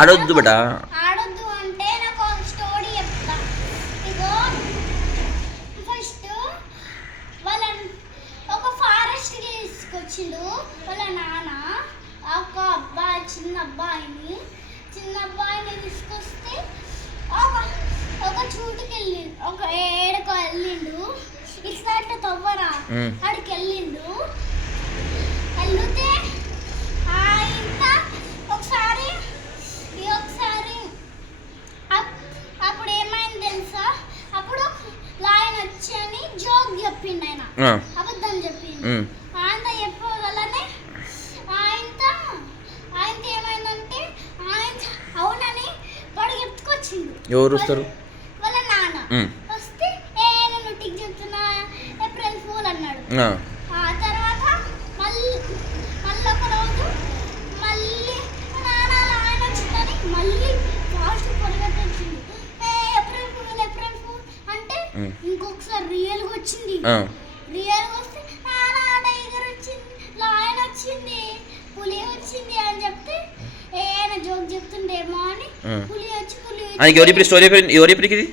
ఆడొద్దు బట. ఆడొద్దు అంటే నాకు ఒక స్టోరీ చెప్తా. ఇగో ఫస్ట్ వాళ్ళ ఒక ఫారెస్ట్ కి తీసుకొచ్చిండు వాళ్ళ నాన్న. ఒక అబ్బాయి చిన్న అబ్బాయిని తీసుకొస్తే ఒక చూటుకి వెళ్ళిండు, ఒక ఏడుకు వెళ్ళిండు. ఇట్లా తవ్వరా ఆడికి వెళ్ళిండు. వెళ్తే ఇంత ఒకసారి అప్పుడు ఏమైంది తెలుసా? అప్పుడు లాయన్ వచ్చి అని జోక్ చెప్పిండు. ఆయన అబద్ధం చెప్పిండు. ఆయన చెప్పగలనే ఆయన ఏమైందంటే ఆయన అవునని వాడు ఎత్తుకొచ్చిండు. ఎవరు వస్తారు? వాళ్ళ నాన్న వస్తే నువ్వు టిక్ చెప్తున్నా ఏప్రిల్ ఫూల్ అన్నాడు. ఆ తర్వాత మళ్ళీ ఒక రోజు మళ్ళీ నాన్న ఆయన వచ్చిందని మళ్ళీ ఫాస్ట్ పరిగెత్తించింది. ఏప్రిల్ ఫూల్ అంటే ఇంకొకసారి రియల్గా వచ్చింది. రియల్గా వస్తే నాన్న టైగర్ వచ్చింది, లాయన్ వచ్చింది, పులి వచ్చింది అని చెప్తే జోక్ చెప్తుండేమో అని పులి వచ్చి ఎవరి స్టోరీ ఎవరి ఇది?